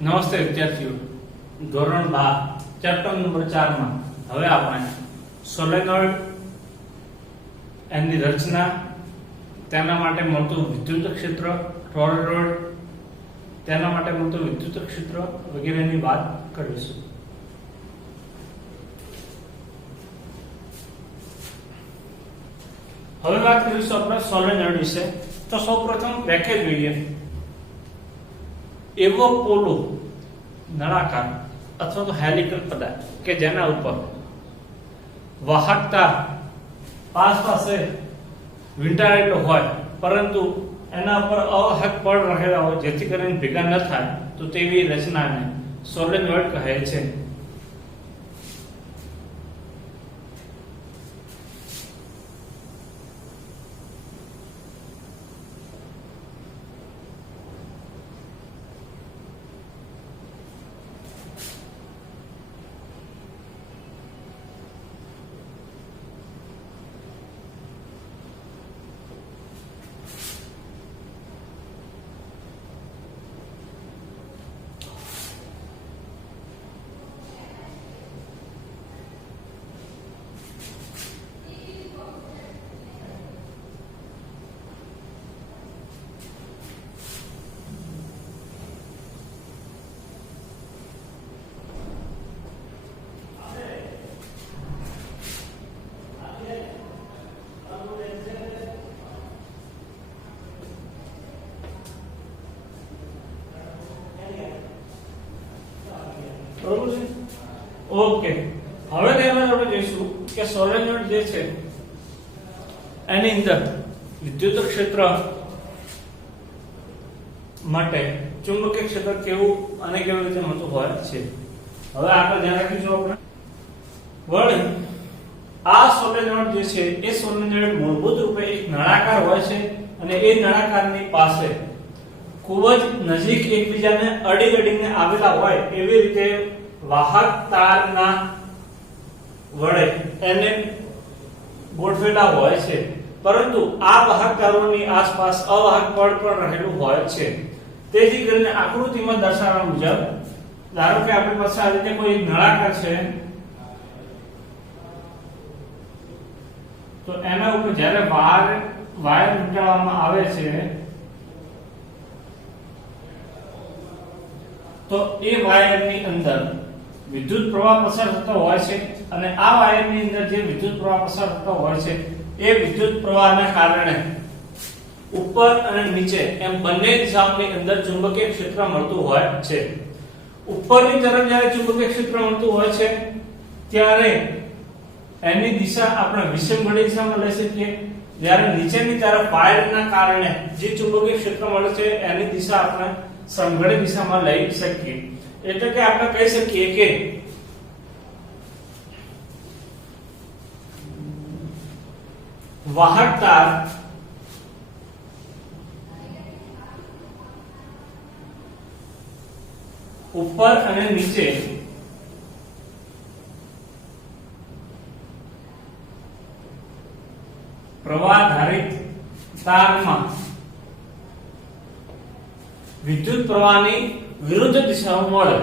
નમસ્તે વિદ્યાર્થીઓ, ધોરણ 12 ચેપ્ટર નંબર 4 માં હવે આપણે સોલેનોઇડ એની રચના, તેના માટે મળતું વિદ્યુત ક્ષેત્ર, ટોરોઇડ તેના માટે મળતું વિદ્યુત ક્ષેત્ર વગેરેની વાત કરીશું. હવે વાત કરીશું આપણે સોલેનોઇડ વિશે. તો સૌપ્રથમ વ્યાખ્યા જોઈએ. એવો પોલો નળાકાર અથવા તો હેલિકલ પદાર્થ કે જેના ઉપર વાહકતા પાસે વીંટાળેલો હોય પરંતુ એના ઉપર અવાહક પડ રહેલા હોય જેથી કરીને ભેગા ન થાય તો તેવી રચનાને સોલેનોઇડ કહે છે. ઓકે, હવે તેમાં આપણે જોઈશું કે સોલેનોઇડ જે છે એની અંદર વિદ્યુત ક્ષેત્ર માટે ચુંબકીય ક્ષેત્ર કેવું અને કેવી રીતે મળતું હોય છે. હવે આપણે ધ્યાન રાખીશું આપણે વળી આ સોલેનોઇડ જે છે એ સોલેનોઇડ મૂળભૂત રૂપે એક નળાકાર હોય છે અને એ નળાકારની પાસે ખૂબ જ નજીક એકબીજાને અડીને આવેલા હોય એવી રીતે વાહક તારના વડે એને ગોઠવેલા હોય છે, પરંતુ આ વાહક તારોની આસપાસ અવાહક પડ પણ રહેલું હોય છે. તેથી કરીને આકૃતિમાં દર્શાવ્યા મુજબ ધારો કે આપણી પાસે આ રીતે કોઈ નળાકાર છે તો એના ઉપર જ્યારે વાયર વીંટાળવામાં આવે છે તો એ વાયરની અંદર વિદ્યુત પ્રવાહ પસાર થતો હોય છે અને આ વાયરની અંદર જે વિદ્યુત પ્રવાહ પસાર થતો હોય છે એ વિદ્યુત પ્રવાહના કારણે ઉપર અને નીચે એમ બંને દિશાઓની અંદર ચુંબકીય ક્ષેત્ર મળતું હોય છે. ઉપરની તરફ જ્યારે ચુંબકીય ક્ષેત્ર મળતું હોય છે ત્યારે એની દિશા આપણે વિષમઘડી દિશામાં લઈ શકીએ, જ્યારે નીચેની તરફ વાયરના કારણે જે ચુંબકીય ક્ષેત્ર મળે છે એની દિશા આપણે સમઘડી દિશામાં લઈ શકીએ. એટલે કે આપણે કહી શકીએ કે વાહક તાર ઉપર અને નીચે પ્રવાહધારિત તારમાં વિદ્યુત પ્રવાહની વિરુદ્ધ દિશામાં મળે.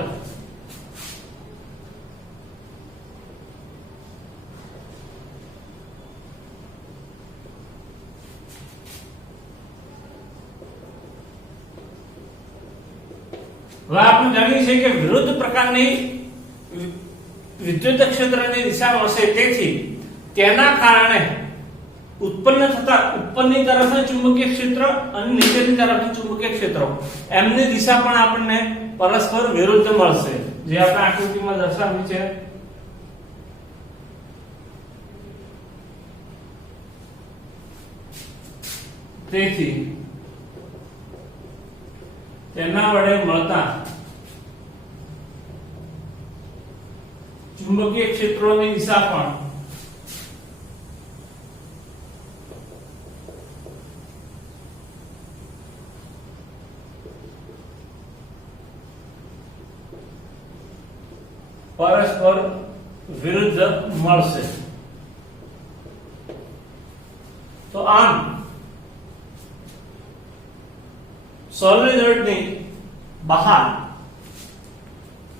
હવે આપણે જાણીએ છીએ કે વિરુદ્ધ પ્રકારની વિદ્યુત ક્ષેત્રની દિશા મળશે, તેથી તેના કારણે ઉત્પન્ન થતા ઉપરની તરફના ચુંબકીય ક્ષેત્ર અને નીચેની તરફના ચુંબકીય ક્ષેત્રો એમની દિશા પણ આપણને પરસ્પર વિરુદ્ધ મળશે, જે આપણે આકૃતિમાં દર્શાવી છે. તેથી તેના વડે મળતા ચુંબકીય ક્ષેત્રોની દિશા પણ પરસ્પર વિરુદ્ધ મળશે. તો આમ સોલેનોઇડની બહાર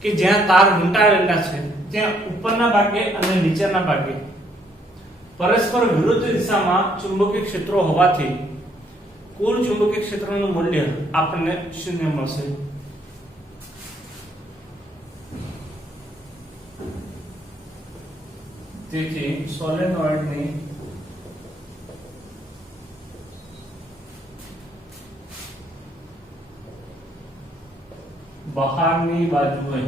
કે જ્યાં તાર વીંટાળેલા છે ત્યાં ઉપરના ભાગે અને નીચેના ભાગે પરસ્પર વિરુદ્ધ દિશામાં ચુંબકીય ક્ષેત્રો હોવાથી કુલ ચુંબકીય ક્ષેત્રનું મૂલ્ય આપણને 0 મળશે. તેથી સોલેનોઇડની બહારની બાજુએ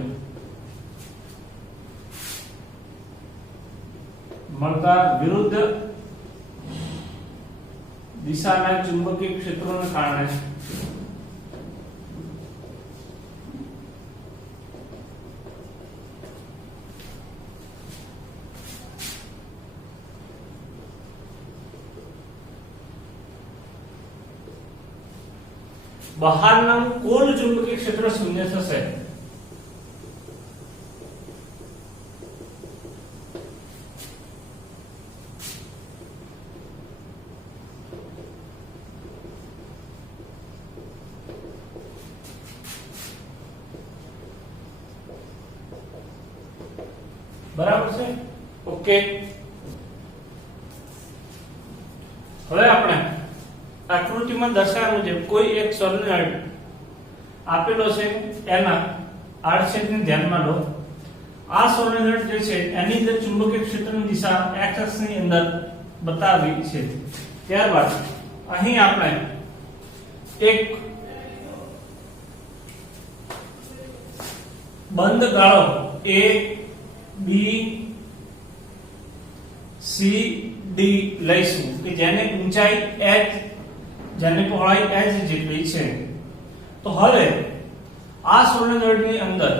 મળતા વિરુદ્ધ દિશાના ચુંબકીય ક્ષેત્રોને કારણે બહારનું કુલ ચુંબકીય ક્ષેત્ર 0 થશે. બરાબર છે? ઓકે. હવે આપણે આકૃતિમાં દર્શાવ્યા મુજબ કોઈ એક સોલેનોઇડ આપેલો છે, એના આડછેદને ધ્યાનમાં લો. આ સોલેનોઇડ જે છે એની અંદર ચુંબકીય ક્ષેત્રની દિશા x અક્ષની અંદર બતાવી છે. ત્યારબાદ અહીં આપણે એક બંધ ગાળો A B C D લઈશું કે જેની ઊંચાઈ h જેની પહોળાઈ h જેટલી છે. તો હવે આ સોલેનોઇડની અંદર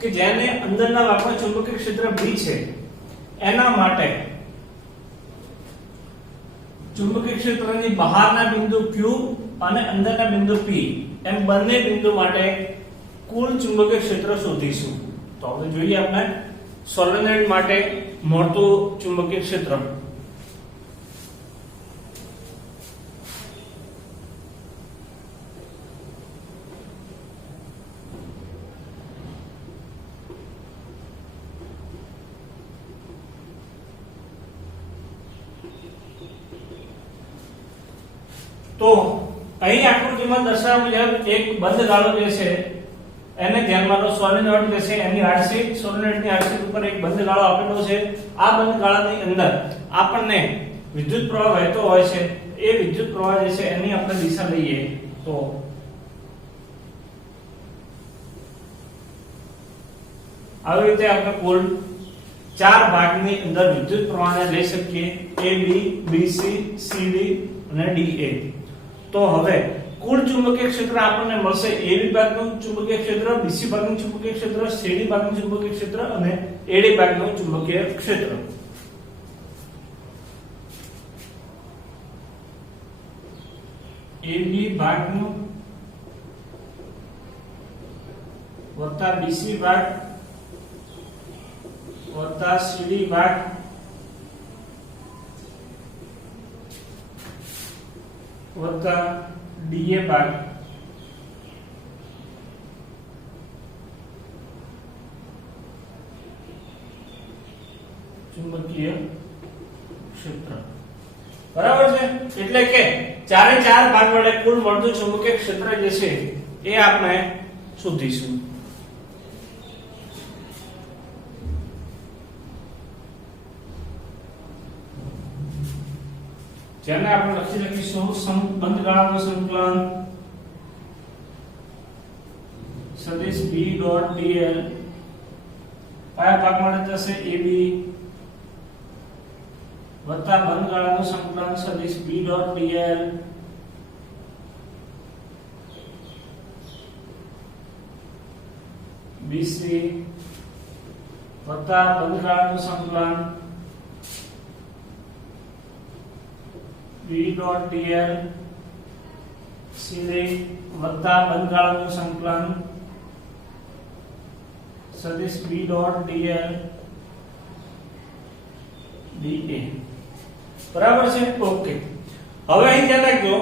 કે જેને અંદરના ભાગમાં ચુંબકીય ક્ષેત્ર B છે એના માટે ચુંબકીય ક્ષેત્રની બહારના બિંદુ Q અને અંદરના બિંદુ P એમ બંને બિંદુ માટે કુલ ચુંબકીય ક્ષેત્ર શોધીશું. તો હવે જોઈએ આપણે સોલેનોઇડ માટે મળતું ચુંબકીય ક્ષેત્ર. તો અહીં આકૃતિમાં દર્શાવ્યા મુજબ એક બંધ ગાળો જે છે એને ધ્યાનમાં લો. સોલેનોઇડ જે છે એની આડછેદ, સોલેનોઇડની આડછેદ ઉપર એક બંધ ગાળો આપેલો છે. આ બંધ ગાળાની અંદર આપણને વિદ્યુત પ્રવાહ વહેતો હોય છે. એ વિદ્યુત પ્રવાહ જે છે એની આપણે દિશા લઈએ તો આવી રીતે આપણે કુલ 4 ભાગની અંદર વિદ્યુત પ્રવાહને લઈ શકીએ, AB, BC, CD અને DA. તો હવે કુલ ચુંબકીય ક્ષેત્ર આપણને મળશે AB ભાગનું ચુંબકીય ક્ષેત્ર, BC ભાગનું ચુંબકીય ક્ષેત્ર, CD ભાગનું ચુંબકીય ક્ષેત્ર અને AD ભાગનું ચુંબકીય ક્ષેત્ર. AB ભાગનું વત્તા BC ભાગ વત્તા CD ભાગ વત્તા DA ભાગ ચુંબકીય ક્ષેત્ર. બરાબર છે? એટલે કે ચારે 4 ભાગ વડે કુલ મળતું ચુંબકીય ક્ષેત્ર જે છે એ આપણે શોધીશું. જેને આપણે લખી શકીશું બંધ ગાળાનું સંકલન સદિશ B ડોટ dl કયા ભાગ માટે થશે AB વત્તા બંધ ગાળાનું સંકલન સદિશ B ડોટ dl BC વત્તા બંધ ગાળાનું સંકલન B dot dl CD વત્તા બંધ ગાળાનું સંકલન સદિશ B dot dl dA. બરાબર છે? ઓકે. હવે અહીં ધ્યાન રાખજો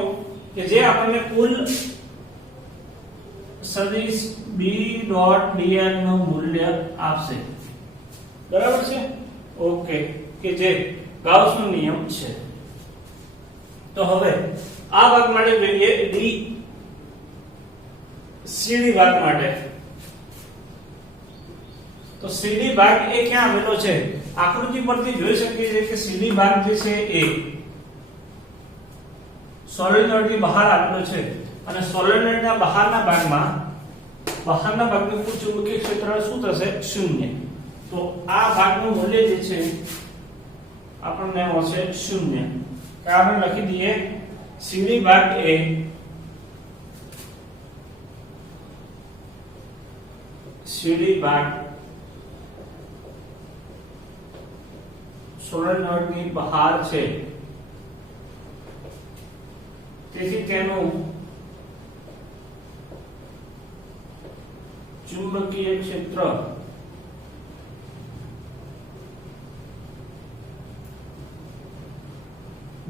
કે જે આપણને કુલ સદિશ b ડોટ dl નું મૂલ્ય આપશે. બરાબર છે? ઓકે, કે જે ગાઉસનો નિયમ છે. તો હવે આ ભાગ માટે જોઈએ d CD ભાગ માટે. તો CD ભાગ એ ક્યાં આવેલો છે? આકૃતિ પરથી જોઈ શકીએ છીએ કે CD ભાગ જે છે એ સોલેનોઇડની બહાર આવેલો છે અને સોલેનોઇડના બહારના ભાગનું કુલ ચુંબકીય ક્ષેત્ર શું થશે? 0. તો આ ભાગનું મૂલ્ય જે છે આપણને મળશે 0. કારણ લખી દઈએ CD ભાગ એ CD ભાગ સોલેનોઇડની બહાર છે, તેથી તેનું ચુંબકીય ક્ષેત્ર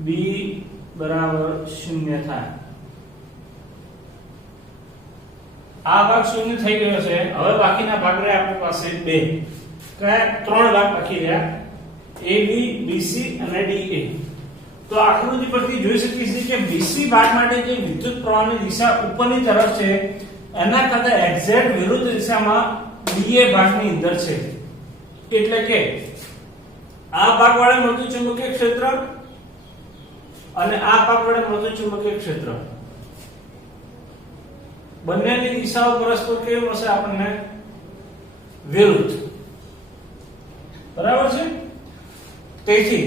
B બરાબર 0 થાય. આ ભાગ 0 થઈ ગયો છે. હવે બાકીના ભાગ રહે આપણી પાસે બે. કયા? 3 ભાગ બાકી રહ્યા, AB, BC અને DA. તો આકૃતિ પરથી જોઈ શકીએ છીએ કે BC ભાગ માટે જે વિદ્યુત પ્રવાહની દિશા ઉપરની તરફ છે એના કરતા એક્ઝેક્ટ વિરુદ્ધ દિશામાં DA ભાગની અંદર છે. એટલે કે આ ભાગ વડે મળતું ચુંબકીય ક્ષેત્ર અને આ ભાગ વડે મળતું ચુંબકીય ક્ષેત્ર બંનેની દિશાઓ પરસ્પર કેવી મળશે આપણને? વિરુદ્ધ. બરાબર છે? તેથી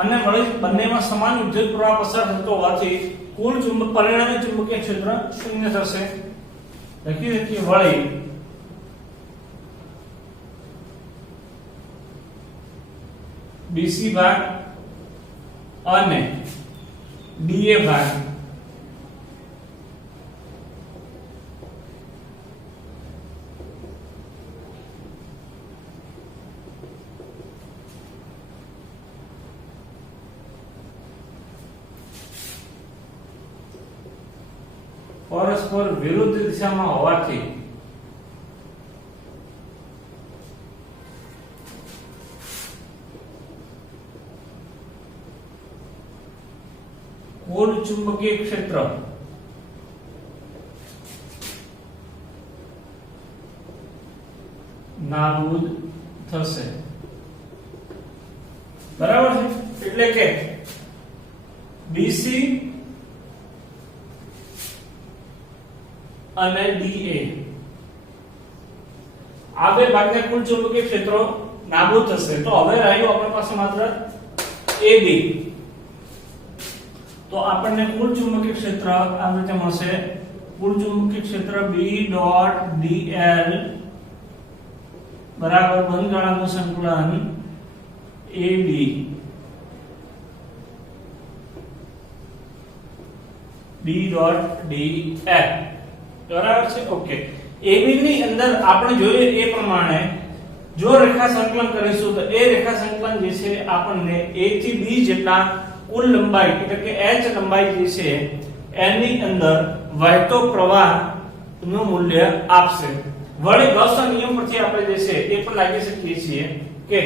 અને બંનેમાં સમાન વિદ્યુત પ્રવાહ પસાર થતો હોવાથી કુલ પરિણામી ચુંબકીય ક્ષેત્ર 0 થશે. લખી શકીએ વળી BC ભાગ અને DA ભાગ પરસ્પર વિરુદ્ધ દિશામાં હોવાથી કુલ ચુંબકીય ક્ષેત્ર નાબૂદ થશે. બરાબર છે? એટલે કે BC અને DA આ બે ભાગના કુલ ચુંબકીય ક્ષેત્રો નાબૂદ થશે. તો હવે રહ્યું આપણી પાસે માત્ર AB. તો આપણને કુલ ચુંબકીય ક્ષેત્ર આ રીતે મળશે. કુલ ચુંબકીય ક્ષેત્ર B ડોટ dl બરાબર બંધગાળાનું સંકલન AB B ડોટ dl. બરાબર છે? ઓકે. AB ની અંદર આપણે જોઈએ એ પ્રમાણે જો રેખા સંકલન કરીશું તો એ રેખા સંકલન જે છે આપણને A થી B જેટલા કુલ લંબાઈ એટલે કે h લંબાઈ જે છે એની અંદર વહેતો પ્રવાહ નું મૂલ્ય આપશે. વળી ગૌસના નિયમ પરથી આપણે જે છે એ પણ લાગી શકીએ છીએ કે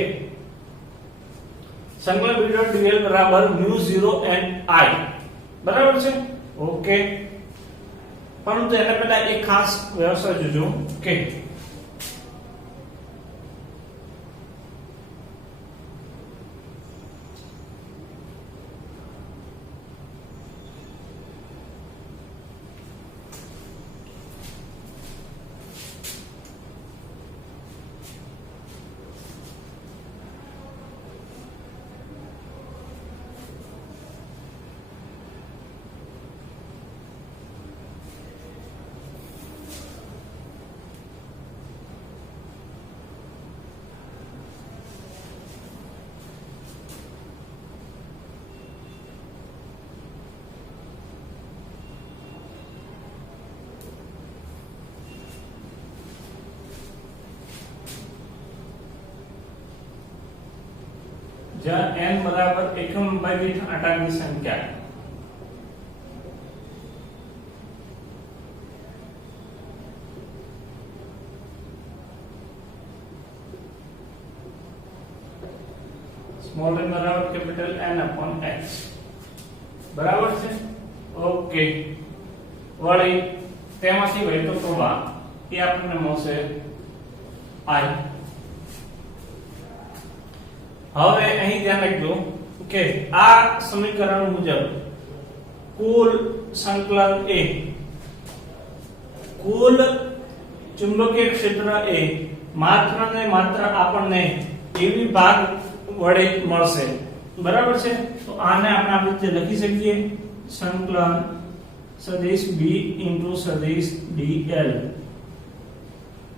સંકલન B ડોટ dl બરાબર μ0 n I. બરાબર છે? ઓકે. પરંતુ એના પહેલા એક ખાસ વ્યવસ્થા જોજો કે જ્યાં n બરાબર એકમ લંબાઈ દીઠ આંટાની સંખ્યા સ્મોલ n બરાબર કેપિટલ N upon x બરાબર છે. ઓકે, વળી તેમાંથી વહેતો પ્રવાહ એ આપણને મળશે I. હવે અહીં ધ્યાન રાખજો કે આ સમીકરણ મુજબ કુલ સંકલન A, કુલ ચુંબકીય ક્ષેત્ર A માત્ર ને માત્ર આપણને એવી ભાગ વડે મળશે. બરાબર છે. તો આને આપણે આ રીતે લખી શકીએ, સંકલન સદિશ B into સદિશ dl,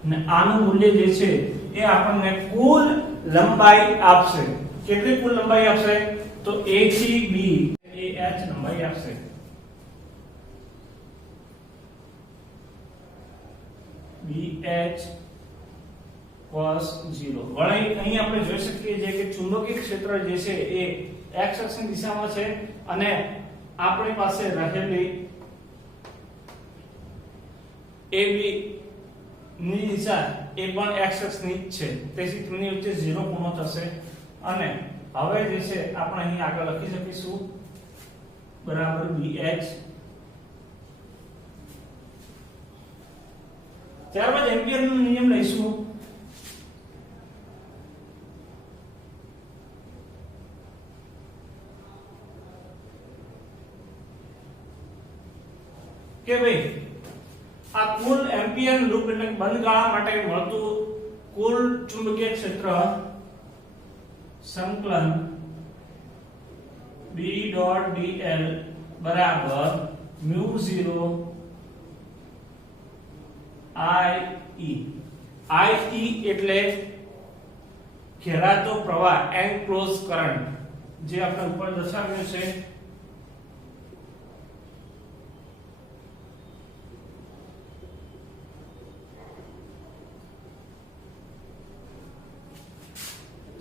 ને આનું મૂલ્ય જે છે એ આપણને કુલ લંબાઈ આપશે. કેટલી કુલ લંબાઈ આપશે? તો A થી B એ h લંબાઈ આપશે. BH cos 0. વળી અહીં આપણે જોઈ શકીએ છીએ કે ચુંબકીય ક્ષેત્ર જે છે એ x અક્ષની દિશામાં છે અને આપણી પાસે રહેલી AB ની દિશા એ પણ x અક્ષની જ છે. તેથી તેમની વચ્ચે 0 ખૂણો થશે અને હવે જે છે આપણે અહીં આગળ લખી શકીશું બરાબર BH. ત્યારબાદ એમ્પિયરનો નિયમ લઈશું. કે ભાઈ આ કુલ એમ્પિયર લૂપ એટલે બંધ ગાળા માટે મળતું કુલ ચુંબકીય ક્ષેત્ર સંકલન B.dl બરાબર μ0 IE. IE એટલે ઘેરાતો પ્રવાહ, એન્ક્લોઝ કરંટ, જે આપણે ઉપર દર્શાવ્યું છે.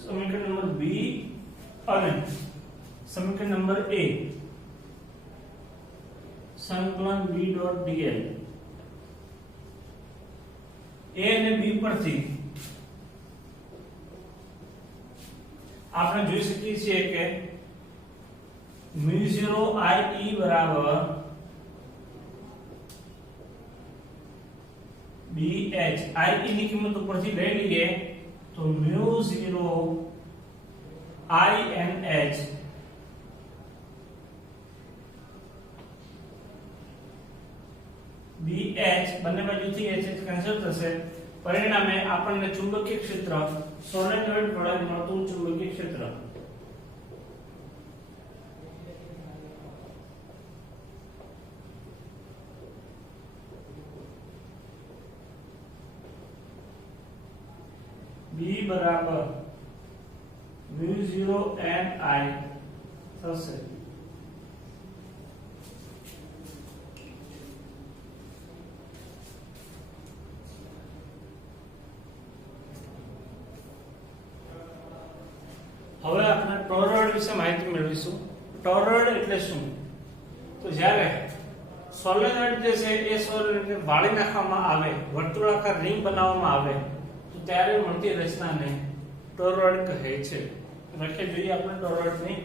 સમીકરણ નંબર B અને સમીકરણ નંબર A, સંકલન B.dl A અને B પરથી આપણે જોઈ શકીએ છીએ કે μ0 IE બરાબર BH. IE ની કિંમત ઉપરથી લઈ લઈએ તો μ0 INH BH બંને બાજુથી h કેન્સલ થશે. પરિણામે આપણને ચુંબકીય ક્ષેત્ર સોલેનોઇડ વડે મળતું ચુંબકીય ક્ષેત્ર B બરાબર μ0 NI થશે. હવે આપણે ટોરોઇડ વિશે માહિતી મેળવીશું. ટોરોઇડ એટલે શું? તો જ્યારે સોલેનોઇડ જે છે એ સોલેનોઇડને વાળી નાખવામાં આવે, વર્તુળાકાર રિંગ બનાવવામાં આવે તો ત્યારે મળતી રચનાને ટોરોઇડ કહે છે. વ્યાખ્યા જોઈએ આપણે ટોરોઇડની.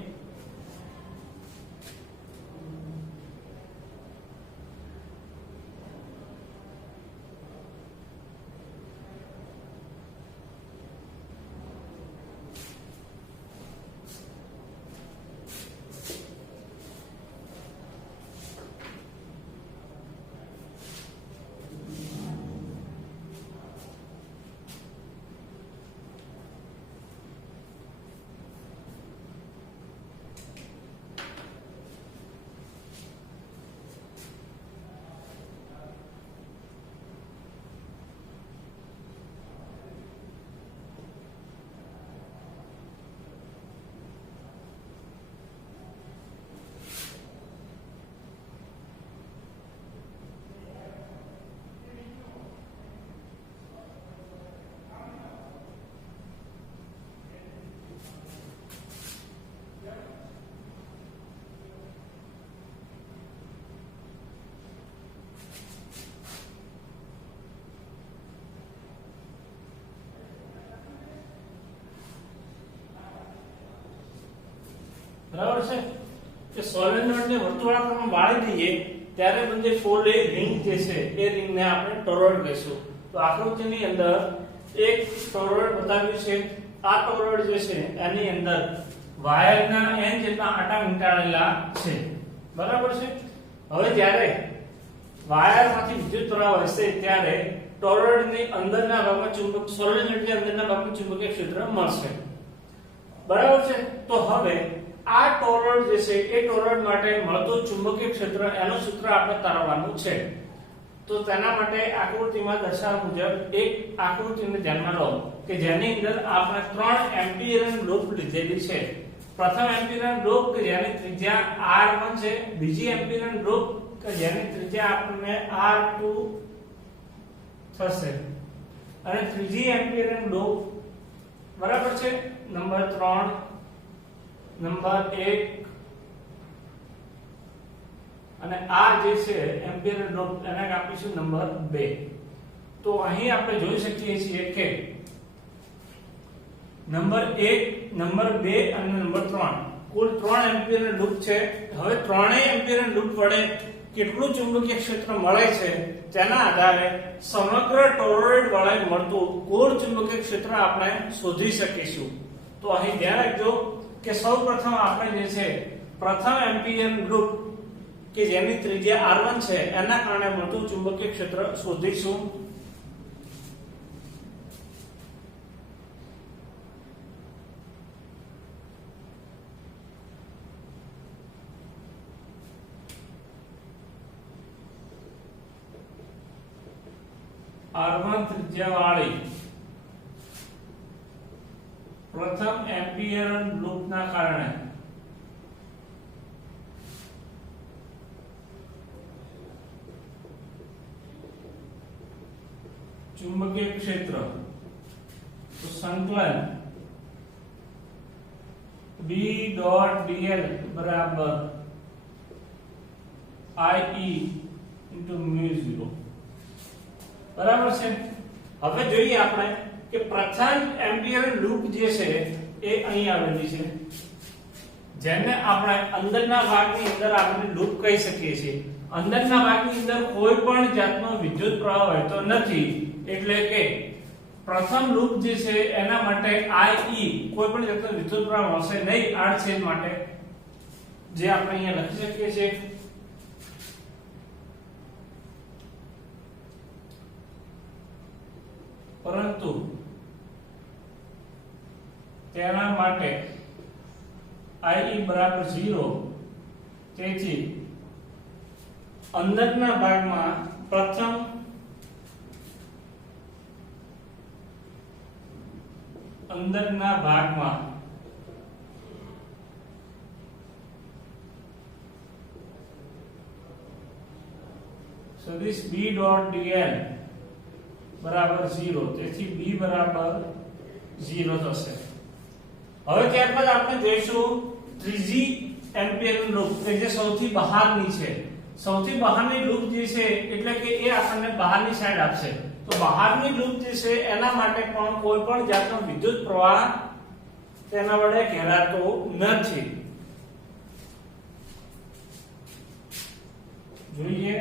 બરાબર છે કે સોલેનોઇડને વર્તુળાકારમાં વાળી દઈએ ત્યારે બંને ફોલે રિંગ જે છે એ રિંગને આપણે ટોરોઇડ કહીશું. તો આકૃતિની અંદર એક ટોરોઇડ બતાવ્યું છે. આ ટોરોઇડ જે છે એની અંદર વાયરના n જેટલા આટા વીંટાળેલા છે. બરાબર છે. હવે જ્યારે વાયરમાંથી વિદ્યુત પ્રવાહ વહેશે ત્યારે ટોરોઇડની અંદરના ભાગમાં ચુંબક સોલેનોઇડની અંદરના ભાગમાં ચુંબકીય ક્ષેત્ર મળશે. બરાબર છે. તો હવે આ ટોરોઇડ જે છે એ ટોરોઇડ માટે મળતું ચુંબકીય ક્ષેત્ર એનું સૂત્ર આપણે તારવવાનું છે. તો તેના માટે આકૃતિમાં દર્શાવ્યા મુજબ એક આકૃતિને ધ્યાનમાં લો કે જેની અંદર આપણે 3 એમ્પિયરન લૂપ લીધેલી છે. પ્રથમ એમ્પિયરન લૂપ કે જેની ત્રિજ્યા r1 છે, બીજી એમ્પિયરન લૂપ કે જેની ત્રિજ્યા આપણને r2 થશે અને ત્રીજી એમ્પિયરન લૂપ બરાબર છે નંબર 3, નંબર 1 અને આ જે છે એમ્પિયરન લૂપ એને આપીશું નંબર 2. તો અહીં આપણે જોઈ શકીએ છીએ કે નંબર 1, નંબર 2 અને નંબર 3 કુલ 3 એમ્પિયરન લૂપ છે. હવે ત્રણેય એમ્પિયરન લૂપ વડે કેટલું ચુંબકીય ક્ષેત્ર મળે છે તેના આધારે સમગ્ર ટોરોઇડ વડે મળતું કુલ ચુંબકીય ક્ષેત્ર આપણે શોધી શકીશું. તો અહીં ધ્યાન રાખજો કે સૌપ્રથમ આપણે જે છે પ્રથમ એમ્પિયરન લૂપ કે જેની ત્રિજ્યા r1 છે એના કારણે મળતું ચુંબકીય ક્ષેત્ર શોધીશું. r1 ત્રિજ્યા વાળી પ્રથમ એમ્પિયરન લૂપના કારણે ચુંબકીય ક્ષેત્ર તો સંકલન B.dl બરાબર IE × μ0 બરાબર છે. હવે જોઈએ આપણે કે પ્રથમ એમ્પિયરન લૂપ જે છે એ અહીં આવેલી છે જેને આપણે અંદરના ભાગની અંદર આવેલી લૂપ કહી શકીએ છીએ. અંદરના ભાગની અંદર કોઈ પણ જાતનો વિદ્યુત પ્રવાહ વહેતો નથી એટલે કે પ્રથમ લૂપ જે છે એના માટે IE કોઈ પણ જાતનો વિદ્યુત પ્રવાહ હશે નહીં આડછેદ માટે જે આપણે અહીંયા લખી શકીએ છીએ. પરંતુ તેના માટે IE બરાબર 0 તેથી અંદરના ભાગમાં પ્રથમ અંદરના ભાગમાં સદિશ B.dl બરાબર 0 તેથી B બરાબર 0 થશે. હવે ત્યારબાદ આપણે જોઈશું ત્રીજી એમ્પિયરન લૂપ કે જે સૌથી બહારની છે. સૌથી બહારની લૂપ જે છે એટલે કે એ આપણને બહારની સાઈડ આપશે. તો બહારની લૂપ જે છે એના માટે પણ કોઈ પણ જાતનો વિદ્યુત પ્રવાહ તેના વડે ઘેરાતો નથી. જોઈએ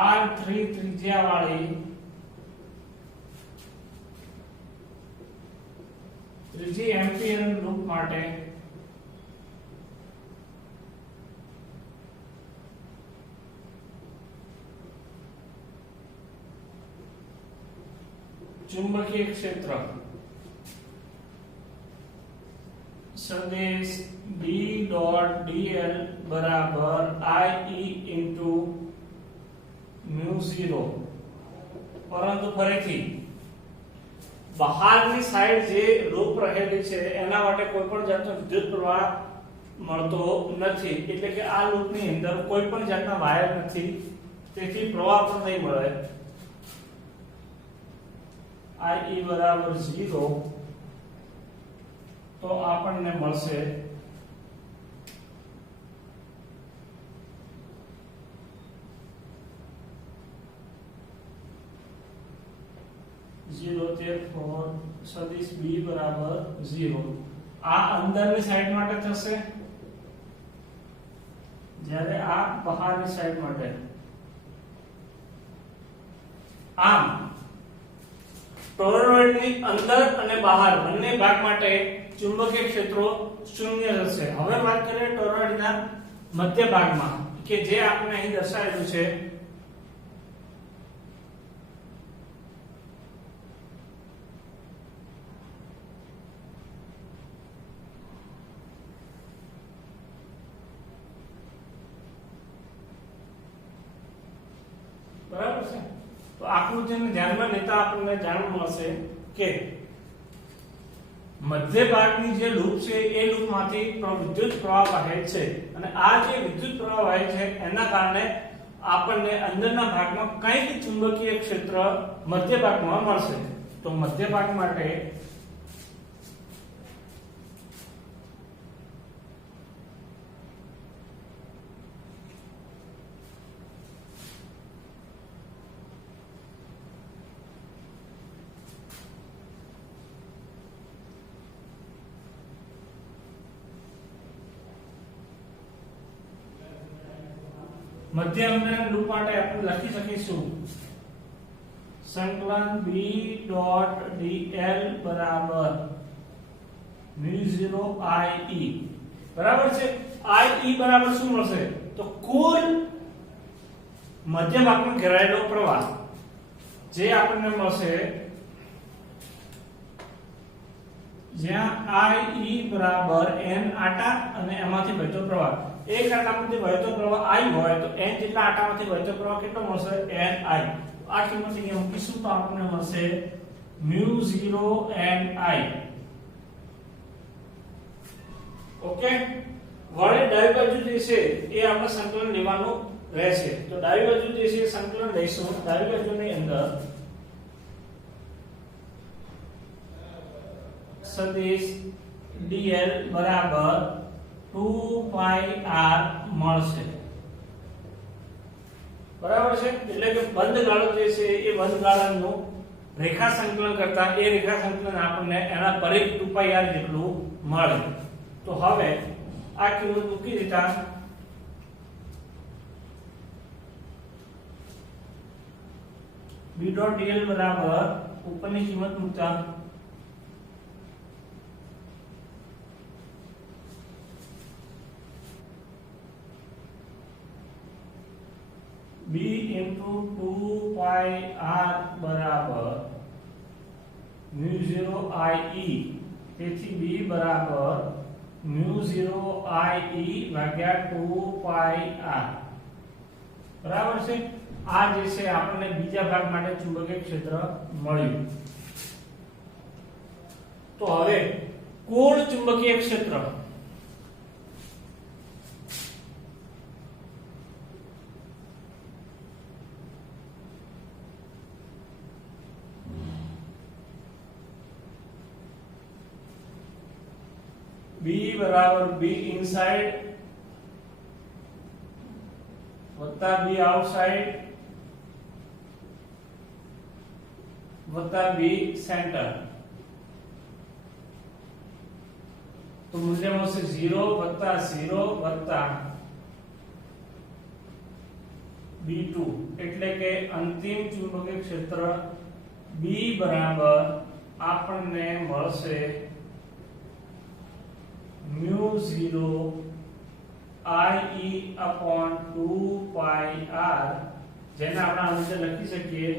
R3 ત્રિજ્યા વાળી ત્રીજી એમ્પિયરન લૂપ માટે ચુંબકીય ક્ષેત્ર સદિશ B.dl બરાબર IE × μ0. પરંતુ ફરીથી બહારની સાઈડ જે લૂપ રહેલી છે એના માટે કોઈ પણ જાતનો વિદ્યુત પ્રવાહ મળતો નથી એટલે કે આ લૂપની અંદર કોઈ પણ જાતના વાયર નથી તેથી પ્રવાહ પણ નહીં મળે. IE બરાબર 0 તો આપણને મળશે 0 therefore સદિશ B બરાબર 0. આ અંદરની સાઈડ માટે થશે જ્યારે આ બહારની સાઈડ માટે આમ ટોરોઇડની અંદર અને બહાર બંને ભાગ માટે ચુંબકીય ક્ષેત્રો શૂન્ય હશે. હવે વાત કરીએ ટોરોઇડના મધ્ય ભાગમાં કે જે આપણે અહીં દર્શાવેલું છે. બરાબર છે. તો આકૃતિને ધ્યાનમાં લેતા આપણને જાણવા મળશે કે મધ્ય ભાગની જે લૂપ છે એ લૂપમાંથી વિદ્યુત પ્રવાહ વહે છે અને આ જે વિદ્યુત પ્રવાહ વહે છે એના કારણે આપણને અંદરના ભાગમાં કંઈક ચુંબકીય ક્ષેત્ર મધ્ય ભાગમાં મળશે. તો મધ્ય ભાગ માટે મધ્ય અંતરના લૂપ માટે આપણે લખી શકીશું સંકલન B.dl બરાબર μ0 IE. બરાબર છે. IE બરાબર શું મળશે? તો કુલ મધ્ય ભાગમાં ઘેરાયેલો પ્રવાહ જે આપણને મળશે જ્યાં IE બરાબર n આટા અને એમાંથી વહેતો પ્રવાહ. એક આટામાંથી વહેતો પ્રવાહ I હોય તો n જેટલા આટામાંથી વહેતો પ્રવાહ કેટલો મળશે? Ni. આ કિંમત અહીંયા મૂકીશું તો આપણને મળશે μ0 Ni. ઓકે. વળે ડાબી બાજુ જે છે એ આપણે સંકલન લેવાનું રહેશે. તો ડાબી બાજુ જે છે સંકલન લઈશું. ડાબી બાજુની અંદર સદિશ dl બરાબર 2πr મળશે. બરાબર છે. એટલે કે બંધ ગાળો જે છે એ બંધ ગાળાનું રેખા સંકલન કરતા એ રેખા સંકલન આપણને એના પરિઘ 2πr જેટલું મળે. તો હવે આ કિંમત મૂકી દીધા b.dl બરાબર ઉપરની કિંમત મૂકતા b into 2πr બરાબર μ0 IE. તેથી b બરાબર μ0 IE ભાગ્યા 2πr. બરાબર છે. આ જે છે આપણને બીજા ભાગ માટે ચુંબકીય ક્ષેત્ર મળ્યું. તો હવે કુલ ચુંબકીય ક્ષેત્ર B बराबर B inside वत्ता B outside वत्ता B center. तो मूल्य में से 0 वत्ता 0 वत्ता B2 એટલે કે અંતિમ ચુંબકીય ક્ષેત્ર B બરાબર આપણને મળશે μ0 IE upon 2πr. જેને આપણે આ રીતે લખી શકીએ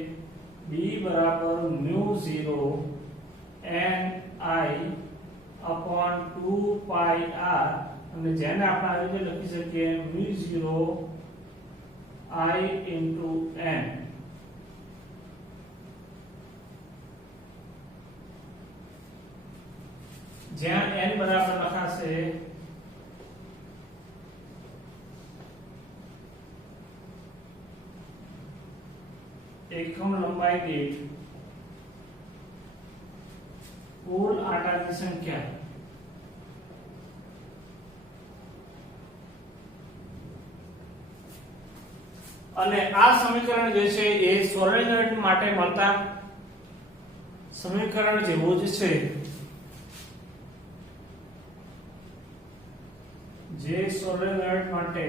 B બરાબર μ0 NI upon 2πr અને જેને આપણે આ રીતે લખી શકીએ μ0 I into n. જ્યાં n બરાબર લખાશે એકમ લંબાઈ દીઠ કુલ આટાની સંખ્યા. અને આ સમીકરણ જે છે એ સોલેનોઇડ માટે મળતા સમીકરણ જેવું જ છે. જે સોલેનોઇડ માટે